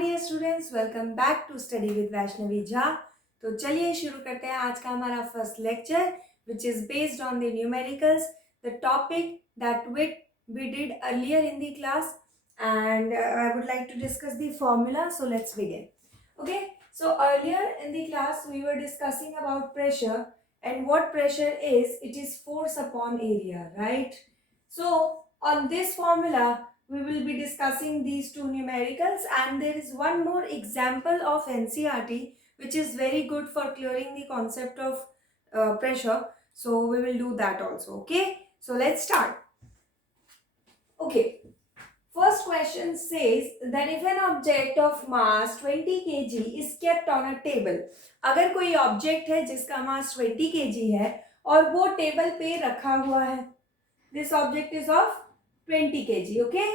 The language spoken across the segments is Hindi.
Dear students, welcome back to study with Vaishnavi Jha. तो चलिए शुरू करते हैं आज का हमारा first lecture which is based on the numericals, the topic that we did earlier in the class and I would like to discuss the formula. So let's begin. Okay, so earlier in the class we were discussing about pressure, and what pressure is. It is force upon area, right? So on this formula we will be discussing these two numericals, and there is one more example of NCERT which is very good for clearing the concept of pressure. So we will do that also. Okay, so let's start. Okay, first question says that if an object of mass 20 kg is kept on a table, अगर कोई ऑब्जेक्ट है जिसका मास 20 kg है और वो टेबल पे रखा हुआ है, this object is of 20 kg. Okay,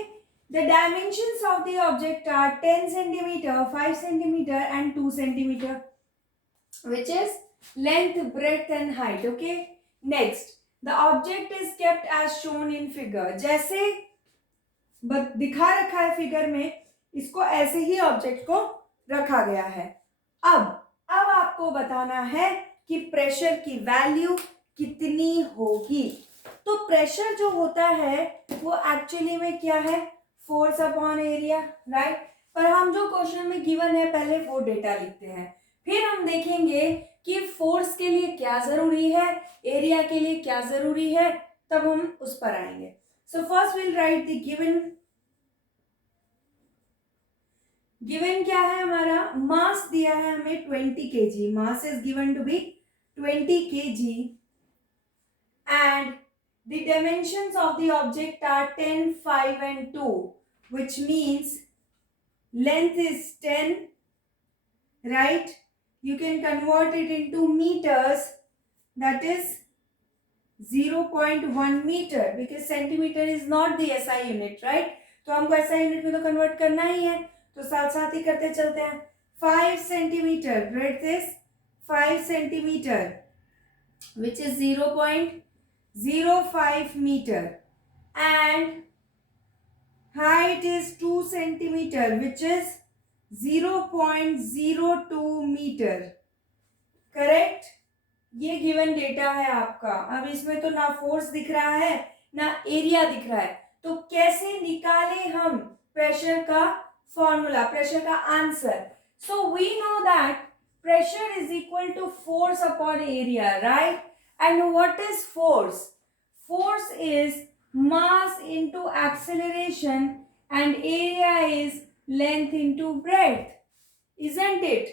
the dimensions of the object are 10 centimeter, 5 centimeter and 2 centimeter, which is length, breadth and height. Okay, next the object is kept as shown in figure. जैसे दिखा रखा है फिगर में, इसको ऐसे ही ऑब्जेक्ट को रखा गया है. अब आपको बताना है कि प्रेशर की वैल्यू कितनी होगी. तो प्रेशर जो होता है वो एक्चुअली में क्या है, फोर्स अपॉन एरिया, राइट. पर हम जो क्वेश्चन में गिवन है पहले वो डेटा लिखते हैं, फिर हम देखेंगे कि फोर्स के लिए क्या जरूरी है, एरिया के लिए क्या जरूरी है, तब हम उस पर आएंगे. So first will write the given क्या है हमारा. मास दिया है हमें 20 kg. Mass is given to be 20 kg and the dimensions of the object are 10, 5 and 2, which means length is 10, right. You can convert it into meters, that is 0.1 meter because centimeter is not the SI unit, right. तो हमको SI unit में तो कन्वर्ट करना ही है, तो साथ साथ ही करते चलते हैं. 5 centimeter, breadth is 5 centimeter which is 0.05 meter and height is 2 centimeter which is 0.02 meter. Correct. ये गिवन डेटा है आपका. अब इसमें तो ना फोर्स दिख रहा है ना एरिया दिख रहा है, तो कैसे निकालें हम प्रेशर का फॉर्मूला, प्रेशर का answer. So we know that pressure is equal to force upon area, right. And what is force? Force is mass into acceleration and area is length into breadth, isn't it.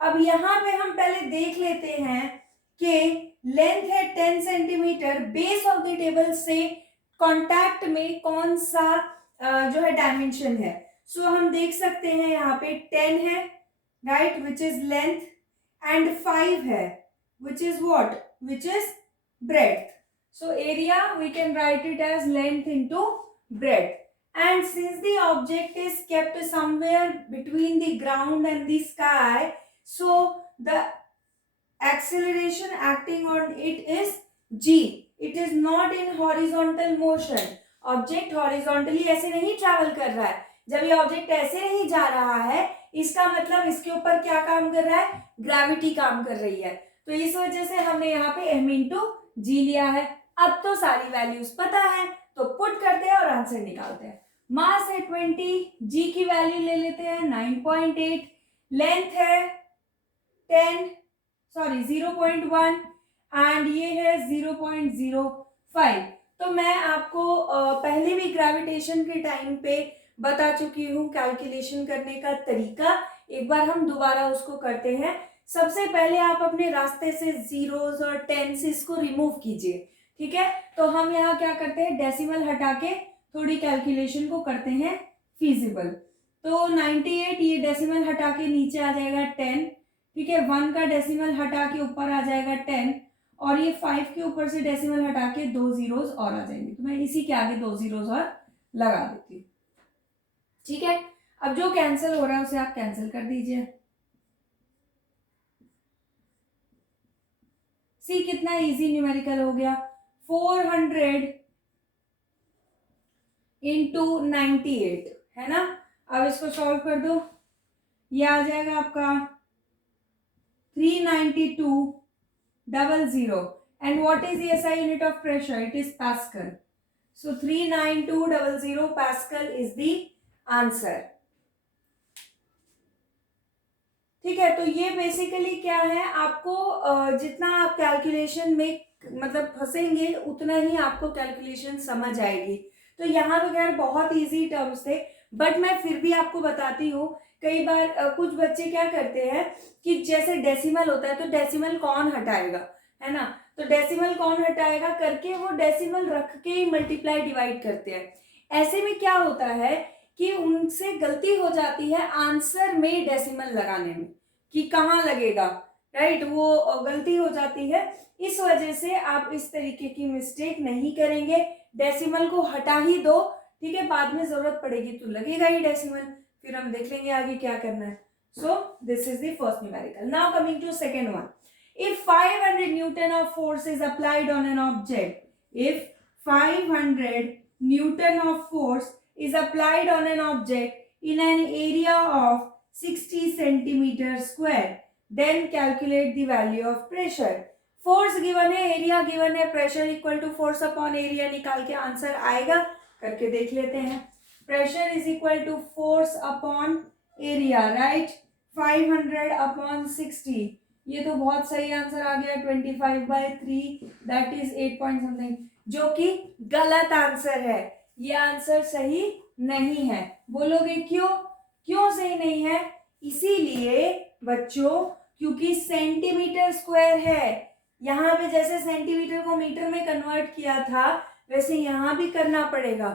अब यहाँ पे हम पहले देख लेते हैं कि लेंथ है 10 centimetre, base of the table से कॉन्टैक्ट में कौन सा जो है डायमेंशन है. सो हम देख सकते हैं यहाँ पे 10 है, right, which is length, and 5 है which is what, which is breadth. So area we can write it as length into breadth, and since the object is kept somewhere between the ground and the sky, so the acceleration acting on it is g. It is not in horizontal motion. Object horizontally ऐसे नहीं travel कर रहा है. जब ये ऑब्जेक्ट ऐसे नहीं जा रहा है, इसका मतलब इसके ऊपर क्या काम कर रहा है, ग्रेविटी काम कर रही है. तो इस वजह से हमने यहाँ पे m इंटू जी लिया है. अब तो सारी वैल्यूज पता है, तो पुट करते हैं और आंसर निकालते हैं. मास है 20, जी की वैल्यू ले लेते हैं 9.8, लेंथ है 0.1 एंड ये है 0.05. तो मैं आपको पहले भी ग्रेविटेशन के टाइम पे बता चुकी हूँ कैलकुलेशन करने का तरीका. एक बार हम दोबारा उसको करते हैं. सबसे पहले आप अपने रास्ते से जीरोस और टेंस इसको रिमूव कीजिए, ठीक है. तो हम यहाँ क्या करते हैं, डेसिमल हटा के थोड़ी कैलकुलेशन को करते हैं फीजिबल. तो 98 ये डेसिमल हटा के नीचे आ जाएगा 10, ठीक है. 1 का डेसिमल हटा के ऊपर आ जाएगा 10, और ये 5 के ऊपर से डेसिमल हटा के 2 जीरोस और आ जाएंगे. तो मैं इसी के आगे 2 जीरोस और लगा देती हूँ, ठीक है. अब जो कैंसिल हो रहा है उसे आप कैंसिल कर दीजिए. सी कितना इजी न्यूमेरिकल हो गया, 400 इंटू 98 है ना. अब इसको सॉल्व कर दो. ये आ जाएगा आपका 39200. And what is the SI unit of pressure? It is Pascal. So 39200 Pascal is the answer. ठीक है, तो ये बेसिकली क्या है, आपको जितना आप कैलकुलेशन में मतलब फंसेंगे उतना ही आपको कैलकुलेशन समझ आएगी. तो यहाँ तो खैर बहुत इजी टर्म्स थे, बट मैं फिर भी आपको बताती हूँ. कई बार कुछ बच्चे क्या करते हैं कि जैसे डेसिमल होता है तो डेसिमल कौन हटाएगा, है ना, तो डेसिमल कौन हटाएगा करके वो डेसिमल रख के ही मल्टीप्लाई डिवाइड करते हैं. ऐसे में क्या होता है कि उनसे गलती हो जाती है आंसर में डेसिमल लगाने में कि कहाँ लगेगा, राइट, वो गलती हो जाती है. इस वजह से आप इस तरीके की मिस्टेक नहीं करेंगे. डेसिमल को हटा ही दो, ठीक है, बाद में जरूरत पड़ेगी तो लगेगा ही डेसिमल, फिर हम देख लेंगे आगे क्या करना है. So this is the first numerical. Now coming to second one. If 500 Newton of force is applied on an object, if 500 Newton of force is applied on an object in an area of 60 centimeter square, then calculate the value of pressure. Force given है, area given है, pressure equal to force upon area निकाल के आंसर आएगा. करके देख लेते हैं. Pressure is equal to force upon area, right? 500 upon 60. ये तो बहुत सही आंसर आ गया. 25/3 दैट इज 8 पॉइंट समथिंग, जो कि गलत आंसर है. ये आंसर सही नहीं है. बोलोगे क्यों? क्यों सही नहीं है? इसीलिए बच्चों क्योंकि सेंटीमीटर स्क्वायर है. यहाँ पे जैसे सेंटीमीटर को मीटर में कन्वर्ट किया था वैसे यहाँ भी करना पड़ेगा.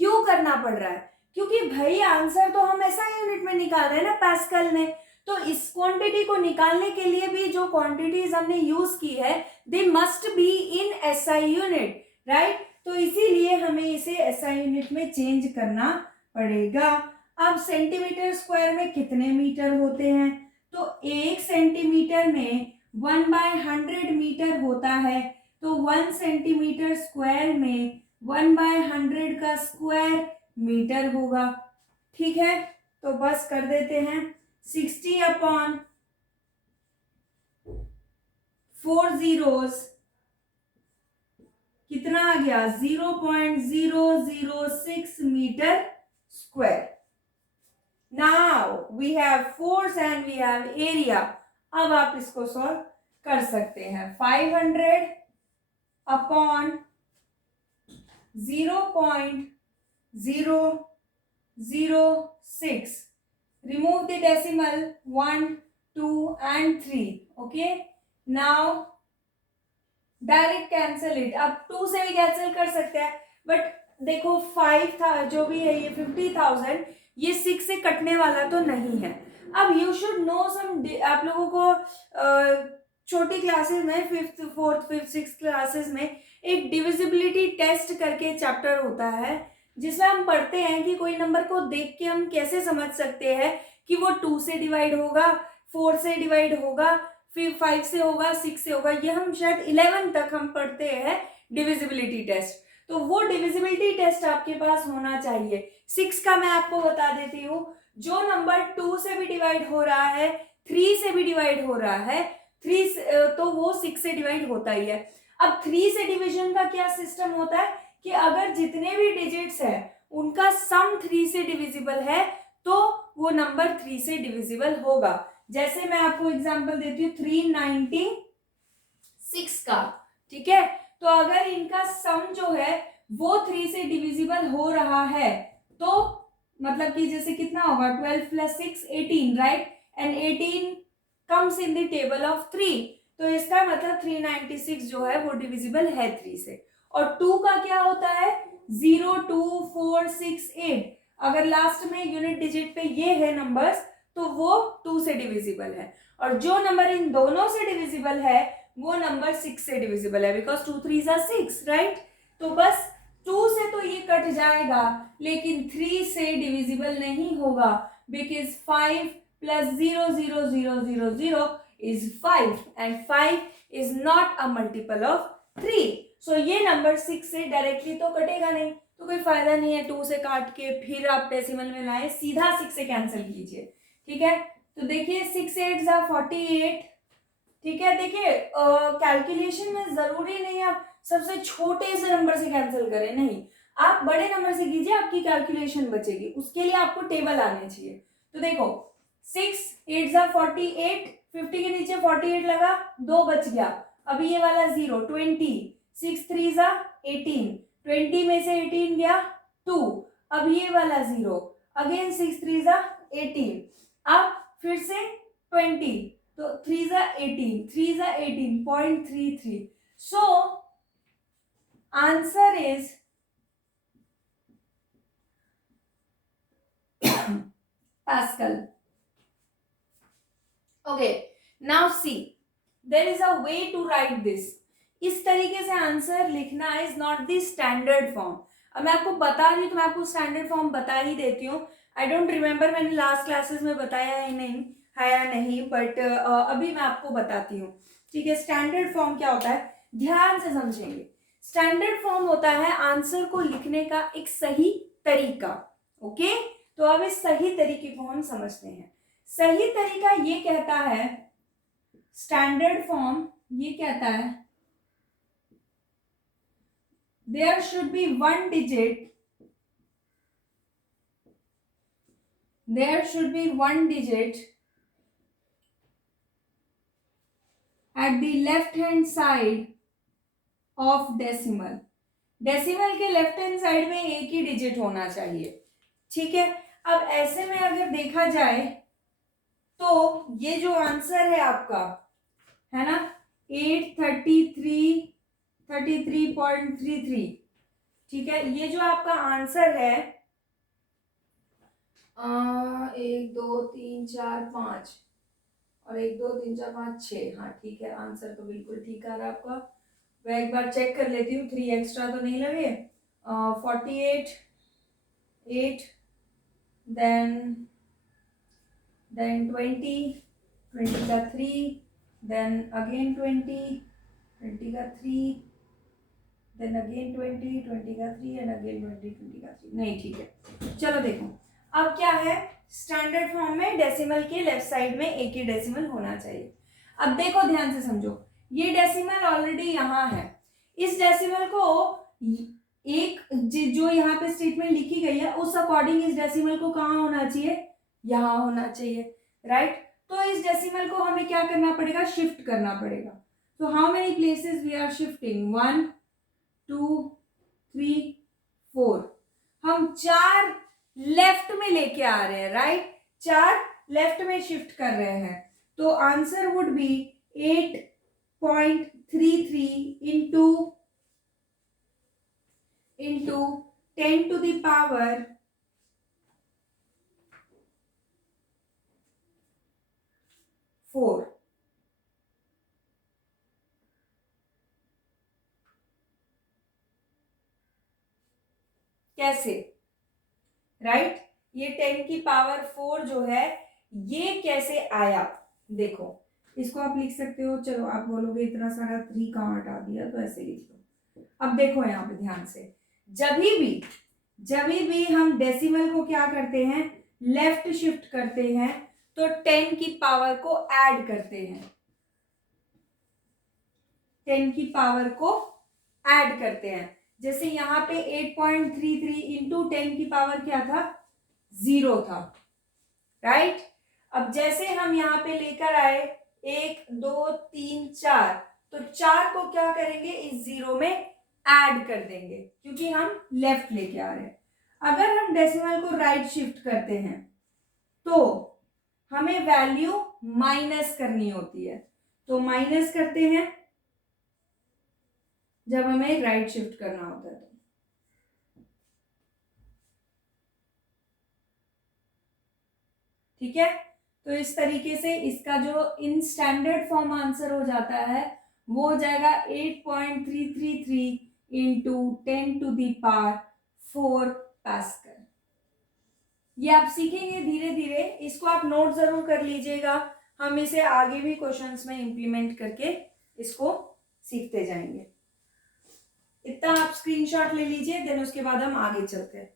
क्यों करना पड़ रहा है? क्योंकि भाई आंसर तो हम SI यूनिट में निकाल रहे हैं ना, पास्कल में. तो इस क्वांटिटी को निकालने के लिए भी जो क्वांटिटीज हमने यूज की है they must be in SI unit, right. तो इसीलिए हमें इसे SI यूनिट में चेंज करना पड़ेगा. अब सेंटीमीटर स्क्वायर में कितने मीटर होते हैं? तो 1 सेंटीमीटर में 1/100 मीटर होता है. तो 1 सेंटीमीटर स्क्वायर में 1/100 का स्क्वायर मीटर होगा. ठीक है, तो बस कर देते हैं. 60 अपॉन 4 zeros कितना आ गया? 0.006 metre square. Now we have force and we have area. अब आप इसको सॉल्व कर सकते हैं. 500 upon 0.006. Remove the decimal 1, 2 and 3. Okay. Now direct cancel it. अब 2 से भी कैंसिल कर सकते हैं, बट देखो 5 था जो भी है, ये 50,000, ये 6 से कटने वाला तो नहीं है. अब यू शुड नो सम, आप लोगों को छोटी क्लासेस में 5th 4th 5th 6th classes में एक डिविजिबिलिटी टेस्ट करके चैप्टर होता है जिसमें हम पढ़ते हैं कि कोई नंबर को देख के हम कैसे समझ सकते हैं कि वो 2 से डिवाइड होगा, 4 से डिवाइड होगा, फिर 5 से होगा, 6 से होगा. ये हम शायद 11 तक हम पढ़ते हैं डिविजिबिलिटी टेस्ट. तो वो डिविजिबिलिटी टेस्ट आपके पास होना चाहिए. 6 का मैं आपको बता देती हूँ. जो नंबर 2 से भी डिवाइड हो रहा है, 3 से भी डिवाइड हो रहा है, 3 तो वो 6 से डिवाइड होता ही है. अब 3 से डिवीजन का क्या सिस्टम होता है कि अगर जितने भी डिजिट्स है उनका सम 3 से डिविजिबल है तो वो नंबर 3 से डिविजिबल होगा. जैसे मैं आपको एग्जांपल देती हूँ 396 का. ठीक है, तो अगर इनका सम जो है वो 3 से डिविजिबल हो रहा है तो मतलब कि जैसे कितना होगा, 12 + 6 18, right, and 18 comes in the table of 3. तो इसका मतलब 396 जो है वो डिविजिबल है 3 से. और 2 का क्या होता है? 0 2 4 6 8. अगर लास्ट में यूनिट डिजिट पे ये है नंबर्स तो वो 2 से डिविजिबल है. और जो नंबर इन दोनों से डिविजिबल है वो नंबर 6 से डिविजिबल है, बिकॉज 2 3 are 6, राइट. तो बस 2 से तो ये कट जाएगा, लेकिन 3 से डिविजिबल नहीं होगा, because 5 + 0 0 0 0 0 is 5 and 5 is not a multiple of 3. So ये नंबर 6 से डायरेक्टली तो कटेगा नहीं, तो कोई फायदा नहीं है 2 से काट के फिर आप डेसिमल में लाए, सीधा 6 से कैंसिल कीजिए. ठीक है, तो देखिए 6 8 जा 48, ठीक है। देखिए कैलकुलेशन में जरूरी नहीं आप सबसे छोटे से नंबर से कैंसिल करें, नहीं, आप बड़े नंबर से कीजिए, आपकी कैलकुलेशन बचेगी। उसके लिए आपको टेबल आने चाहिए। तो देखो 6 8 जा 48, 50 के नीचे 48 लगा, 2 बच गया। अभी ये वाला 0, 20, 6 3 जा 18, 20 में से 18 गया 2, अब ये वाला 0, अगेन 6 3 जा 18, अब फिर से 20, तो 3 जा 18, 3 जा 18, 0.33। So answer is Pascal. Okay, now see, there is a way to write this. इस तरीके से आंसर लिखना is not the standard form. अब मैं आपको बता रही हूँ तो मैं आपको स्टैंडर्ड फॉर्म बता ही देती हूँ। आई डोंट रिमेम्बर मैंने लास्ट क्लासेस में बताया है नहीं है या नहीं, बट अभी मैं आपको बताती हूँ, ठीक है। स्टैंडर्ड फॉर्म क्या होता है, ध्यान से समझेंगे। स्टैंडर्ड फॉर्म होता है आंसर को लिखने का एक सही तरीका। ओके, तो अब इस सही तरीके को हम समझते हैं। सही तरीका ये कहता है, स्टैंडर्ड फॉर्म ये कहता है, there should be one digit, there should be one digit at the left hand side of decimal. Decimal के लेफ्ट हैंड साइड में एक ही डिजिट होना चाहिए, ठीक है। अब ऐसे में अगर देखा जाए तो ये जो आंसर है आपका, है ना, 833.33, ठीक है। ये जो आपका आंसर है 1 2 3 4 5 और 1 2 3 4 5 6, हाँ ठीक है, आंसर तो बिल्कुल ठीक आ रहा है आपका। मैं एक बार चेक कर लेती हूँ 3 एक्स्ट्रा तो नहीं लगे। 48 8 देन 20 का 3, देन अगेन 20 का 3, देन अगेन 20 का 3 एंड अगेन 20 का 3, नहीं ठीक है। चलो देखो अब क्या है, स्टैंडर्ड फॉर्म में डेसिमल के लेफ्ट साइड में एक ही डेसिमल होना चाहिए। अब देखो ध्यान से समझो, ये डेसिमल ऑलरेडी यहाँ है, इस डेसिमल को एक जो यहाँ पे स्टेटमेंट लिखी गई है उस अकॉर्डिंग इस डेसिमल को कहाँ होना चाहिए, यहाँ होना चाहिए, राइट। तो इस डेसिमल को हमें क्या करना पड़ेगा, शिफ्ट करना पड़ेगा। तो how many places we are shifting, 1 2 3 4, हम 4 लेफ्ट में लेके आ रहे हैं, राइट, 4 लेफ्ट में शिफ्ट कर रहे हैं। तो answer would be 8.33 into 10 to the power 4। कैसे, राइट, ये 10 की पावर 4 जो है ये कैसे आया, देखो इसको आप लिख सकते हो, चलो आप बोलोगे इतना सारा 3 कहाँ हटा दिया, तो ऐसे लिख लो। अब देखो यहाँ पे ध्यान से, जब भी हम डेसिमल को क्या करते हैं, लेफ्ट शिफ्ट करते हैं, तो 10 की पावर को ऐड करते हैं, 10 की पावर को ऐड करते हैं। जैसे यहाँ पे 8.33 इंटू 10 की पावर क्या था, 0 था, राइट। अब जैसे हम यहाँ पे लेकर आए 1 2 3 4, तो 4 को क्या करेंगे, इस 0 में ऐड कर देंगे क्योंकि हम लेफ्ट लेके आ रहे हैं। अगर हम डेसिमल को राइट शिफ्ट करते हैं तो हमें वैल्यू माइनस करनी होती है, तो माइनस करते हैं जब हमें राइट शिफ्ट करना होता है। ठीक है, तो इस तरीके से इसका जो इन स्टैंडर्ड फॉर्म आंसर हो जाता है वो हो जाएगा 8.333 into 10 to the power 4 pascal. ये आप सीखेंगे धीरे धीरे, इसको आप नोट जरूर कर लीजिएगा, हम इसे आगे भी क्वेश्चंस में इंप्लीमेंट करके इसको सीखते जाएंगे। इतना आप स्क्रीनशॉट ले लीजिए, देन उसके बाद हम आगे चलते हैं।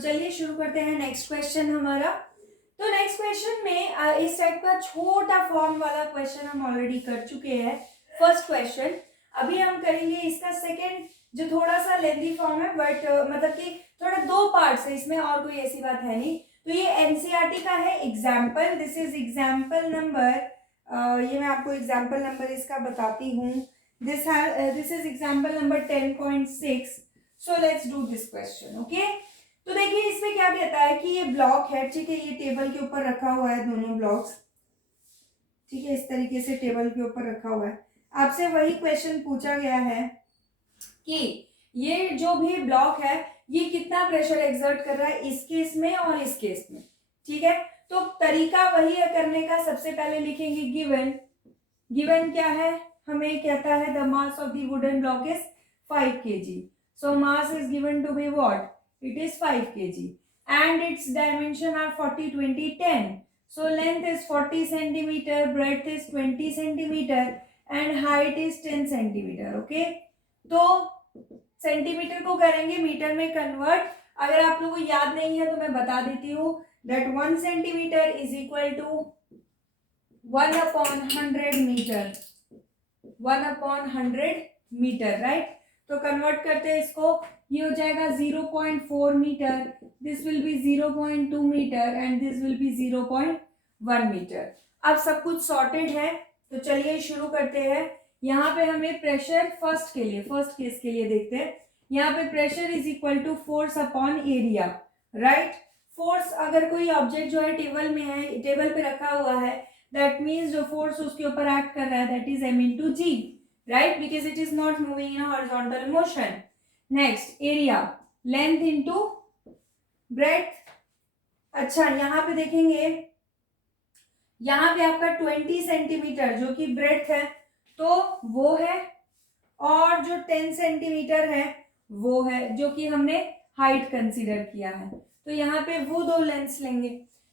चलिए शुरू करते हैं नेक्स्ट क्वेश्चन हमारा। तो नेक्स्ट क्वेश्चन में इस टाइप का छोटा फॉर्म वाला क्वेश्चन हम ऑलरेडी कर चुके हैं फर्स्ट क्वेश्चन। अभी हम करेंगे इसका सेकंड जो थोड़ा सा लेंथी फॉर्म है, बट मतलब कि थोड़ा दो पार्ट्स है इसमें, और कोई ऐसी बात है नहीं। तो ये एनसीईआरटी का है example, this is example number, ये मैं आपको एग्जाम्पल नंबर इसका बताती हूँ। This is example number 10.6। So let's do this question. Okay, तो देखिए इसमें क्या कहता है कि ये ब्लॉक है, ठीक है, ये टेबल के ऊपर रखा हुआ है दोनों ब्लॉक्स, ठीक है, इस तरीके से टेबल के ऊपर रखा हुआ है। आपसे वही क्वेश्चन पूछा गया है कि ये जो भी ब्लॉक है ये कितना प्रेशर एक्सर्ट कर रहा है इस केस में और इस केस में, ठीक है। तो तरीका वही है करने का, सबसे पहले लिखेंगे गिवन। गिवन क्या है, हमें कहता है the mass of the wooden block is 5 kg। So mass is given to be what, it is 5 kg and its dimension are 40, 20, 10. So length is 40 centimeter, breadth is 20 centimeter and height is 10 centimeter. Okay, तो सेंटीमीटर को करेंगे मीटर में कन्वर्ट। अगर आप लोगों को याद नहीं है तो मैं बता देती हूँ that 1 centimeter is equal to 1/100 metre, 1/100 metre, right. तो कन्वर्ट करते हैं इसको, ये हो जाएगा 0.4 metre, this will be 0.2 metre and this will be 0.1 metre. अब सब कुछ सॉर्टेड है, तो चलिए शुरू करते हैं। यहाँ पे हमें प्रेशर फर्स्ट केस के लिए देखते हैं। यहाँ पे pressure is equal to force upon area, right. Force अगर कोई ऑब्जेक्ट जो है टेबल में है, टेबल पे रखा हुआ है, दैट मीन्स जो फोर्स उसके ऊपर एक्ट कर रहा है that is m into g, right, because it is not moving in a horizontal motion. Next area, length into breadth। अच्छा, यहाँ पे देखेंगे, यहाँ पे आपका 20 सेंटीमीटर जो कि ब्रेड्थ है तो वो है, और जो 10 सेंटीमीटर है वो है जो कि हमने हाइट कंसीडर किया है। तो यहाँ पे वो दो लेंथ्स लेंगे,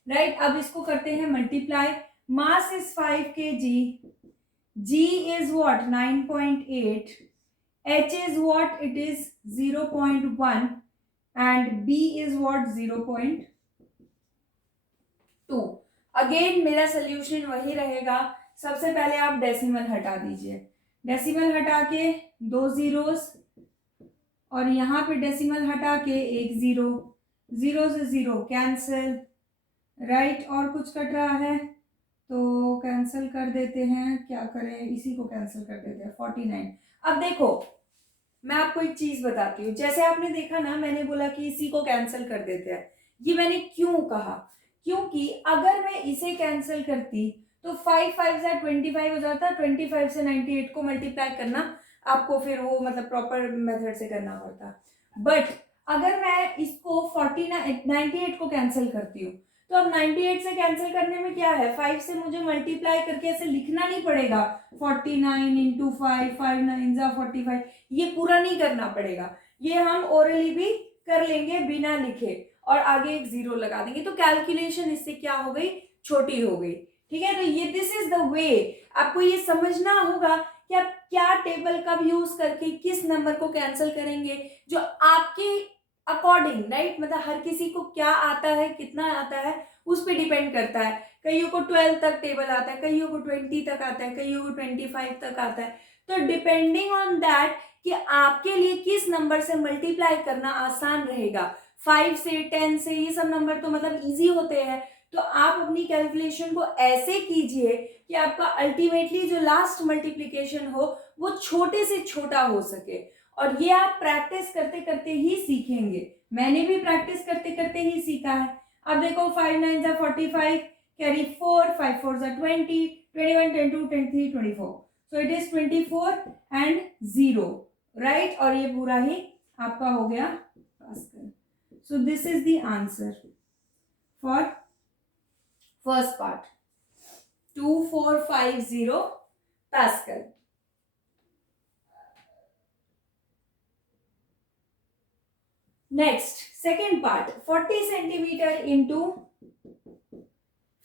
राइट। अब इसको करते हैं multiply. Mass is 5 kg, G is what, 9.8, H is what, it is 0.1 and B is what, 0.2। Again मेरा सोल्यूशन वही रहेगा, सबसे पहले आप डेसिमल हटा दीजिए, डेसिमल हटा के 2 जीरोस और यहाँ पे डेसिमल हटा के 1 जीरो, 0 से 0 कैंसिल, राइट। और कुछ कट रहा है तो कैंसिल कर देते हैं, क्या करें, इसी को कैंसिल कर देते हैं, 49। अब देखो मैं आपको एक चीज बताती हूँ, जैसे आपने देखा ना, मैंने बोला कि इसी को कैंसिल कर देते हैं, ये मैंने क्यों कहा, क्योंकि अगर मैं इसे कैंसिल करती तो 5 5 से 25 हो जाता, 25 से 98 को मल्टीप्लाई करना आपको फिर वो मतलब प्रॉपर मेथड से करना पड़ता। बट अगर मैं इसको 98 को कैंसिल करती हूँ तो अब 98 से कैंसिल करने में क्या है, 5 से मुझे मल्टीप्लाई करके ऐसे लिखना नहीं पड़ेगा 49 इंटू 5, 5 9 जा 45, ये पूरा नहीं करना पड़ेगा, ये हम ओरली भी कर लेंगे बिना लिखे और आगे एक जीरो लगा देंगे, तो कैलकुलेशन इससे क्या हो गई, छोटी हो गई, ठीक है। तो ये दिस इज द वे, आपको ये समझना होगा कि आप क्या टेबल कब यूज करके किस नंबर को कैंसिल करेंगे जो आपके अकॉर्डिंग, राइट, मतलब हर किसी को क्या आता है, कितना आता है, उस पर डिपेंड करता है। कईयों को 12 तक टेबल आता है, कईयों को 20 तक आता है, कईयों को 25 तक आता है। तो डिपेंडिंग ऑन दैट कि आपके लिए किस नंबर से मल्टीप्लाई करना आसान रहेगा, 5 से 10 से, ये सब नंबर तो मतलब इजी होते हैं। तो आप अपनी कैलकुलेशन को ऐसे कीजिए कि आपका अल्टीमेटली जो लास्ट मल्टीप्लिकेशन हो वो छोटे से छोटा हो सके, और ये आप प्रैक्टिस करते करते ही सीखेंगे। मैंने भी प्रैक्टिस करते करते ही सीखा है। अब देखो 5 9 जा 45, कैरी 4, 5 4 जा 20, 21 22 23 24, so it is 24 and 0, right. और ये पूरा ही आपका हो गया pascal. So this is the answer for first part, 2450 pascal. Next second part, 40 centimetre into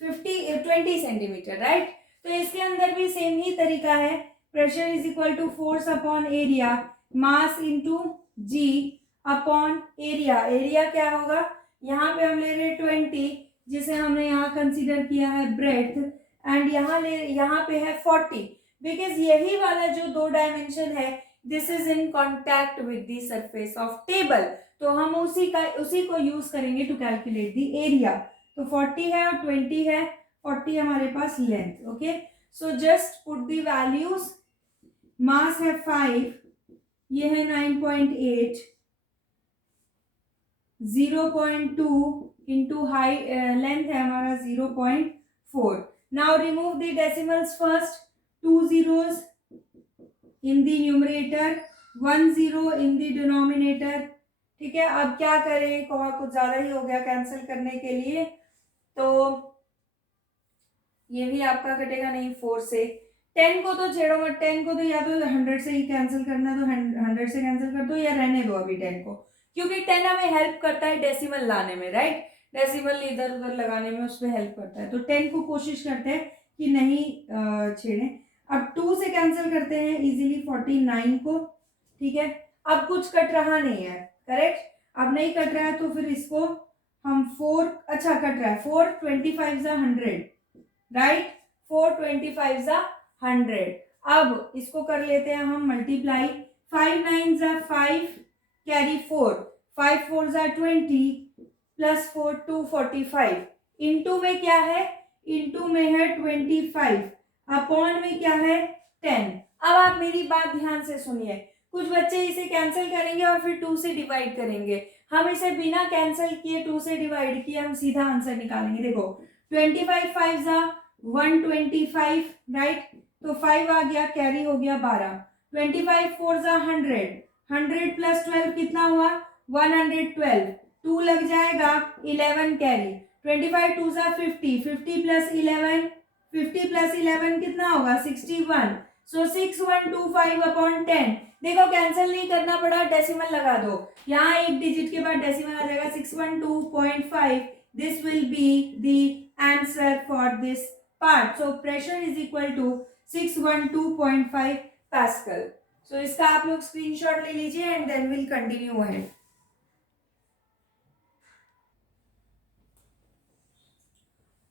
20 centimetre, right. तो इसके अंदर भी सेम ही तरीका है, pressure is equal to force upon area, mass into g upon area. Area क्या होगा, यहाँ पे हम ले रहे हैं 20, जिसे हमने यहाँ कंसीडर किया है ब्रेथ, एंड यहाँ पे है 40, बिकॉज यही वाला जो 2 डायमेंशन है this is in contact with the surface of table, तो हम उसी को यूज करेंगे टू कैलकुलेट द एरिया। तो 40 है और 20 है, 40 हमारे पास length. Okay, so just put the values. Mass है 5, ये है 9.8, 0.2 इंटू हाई लेंथ है हमारा 0.4। Now remove the decimals first, 2 zeros in the numerator, 1 0 in the denominator। ठीक है, अब क्या करें, कुछ ज्यादा ही हो गया कैंसिल करने के लिए, तो ये भी आपका कटेगा नहीं 4 से। 10 को तो छेड़ो मत, 10 को तो या तो 100 से ही कैंसिल करना, तो 100 से कैंसिल कर दो या रहने दो अभी 10 को, क्योंकि 10 हमें हेल्प करता है डेसिमल लाने में, राइट, डेसिमल इधर उधर लगाने में उसमें हेल्प करता है। तो 10 को कोशिश करते हैं कि नहीं छेड़ें। अब 2 से कैंसिल करते हैं इजीली 49 को। ठीक है, अब कुछ कट रहा नहीं है, करेक्ट, अब नहीं कट रहा है तो फिर इसको हम 4, अच्छा कट रहा है, 4 25 100, राइट, 4 25 100। अब इसको कर लेते हैं हम मल्टीप्लाई, 5 9 5, कैरी 4, 5 4 20, प्लस 4 245, इंटू में क्या है, इंटू में है 25, अपॉन में क्या है 10। अब आप मेरी बात ध्यान से सुनिए, कुछ बच्चे इसे कैंसिल करेंगे और फिर 2 से डिवाइड करेंगे, हम इसे बिना कैंसिल किए 2 से डिवाइड किए हम सीधा आंसर निकालेंगे। देखो 25 5 125, राइट, तो 5 आ गया, कैरी हो गया 12, 25 4 100, 100 प्लस 12 कितना हुआ 112, 2 लग जाएगा 11 कैरी, 25 2 50, 50 प्लस 11, 50 प्लस 11 कितना होगा 61, सो 6125 अपॉन 10। देखो कैंसिल नहीं करना पड़ा, डेसिमल लगा दो, यहाँ एक डिजिट के बाद डेसिमल आ जाएगा 612.5। This will be the answer for this part. So pressure is equal to 612.5 pascal. So इसका आप लोग स्क्रीनशॉट ले लीजिए and then will continue ahead.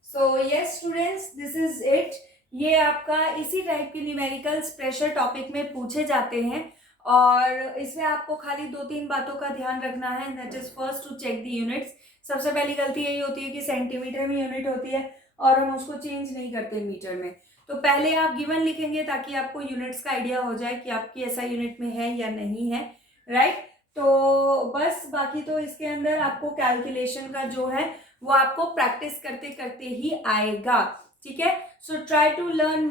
So yes students, this is it. ये आपका इसी टाइप के न्यूमेरिकल्स प्रेशर टॉपिक में पूछे जाते हैं, और इसमें आपको खाली 2-3 बातों का ध्यान रखना है। That is first to check the units. सबसे पहली गलती यही होती है कि सेंटीमीटर में यूनिट होती है और हम उसको चेंज नहीं करते मीटर में। तो पहले आप गिवन लिखेंगे ताकि आपको यूनिट्स का आइडिया हो जाए कि आपकी ऐसा यूनिट में है या नहीं है, राइट। तो बस बाकी तो इसके अंदर आपको कैलकुलेशन का जो है वो आपको प्रैक्टिस करते करते ही आएगा, ठीक है। So try to learn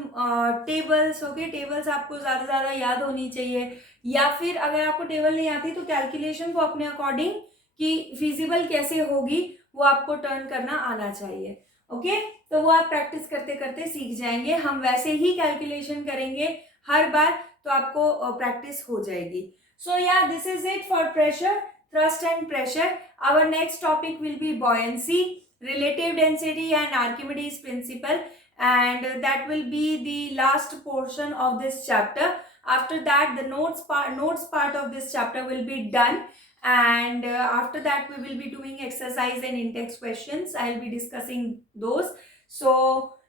tables. Okay, tables आपको ज़्यादा याद होनी चाहिए, या फिर अगर आपको टेबल नहीं आती तो कैलकुलेशन को अपने अकॉर्डिंग कि फिजिबल कैसे होगी वो आपको टर्न करना आना चाहिए। ओके, तो वो आप प्रैक्टिस करते करते सीख जाएंगे। हम वैसे ही कैलकुलेशन करेंगे हर बार, तो आपको प्रैक्टिस हो जाएगी। सो या this is it for pressure, thrust and pressure. Our next topic will be buoyancy, relative density and Archimedes principle, and that will be the last portion of this chapter. After that the notes part of this chapter will be done, and after that we will be doing exercise and in-text questions. I will be discussing those. So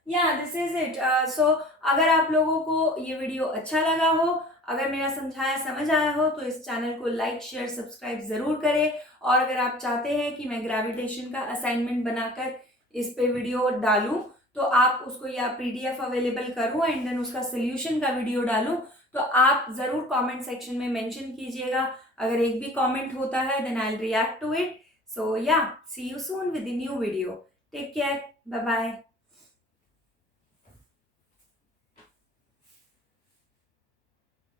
yeah, this is it. So अगर आप लोगों को ये वीडियो अच्छा लगा हो, अगर मेरा समझाया समझ आया हो, तो इस चैनल को लाइक शेयर सब्सक्राइब ज़रूर करें। और अगर आप चाहते हैं कि मैं ग्रेविटेशन का असाइनमेंट बनाकर इस पे वीडियो डालूं, तो आप उसको या PDF अवेलेबल करूं एंड देन उसका सोल्यूशन का वीडियो डालूं, तो आप ज़रूर कमेंट सेक्शन में मेंशन कीजिएगा। अगर एक भी कमेंट होता है then I will react to it. So yeah, see you soon with the new video. Take care, bye bye.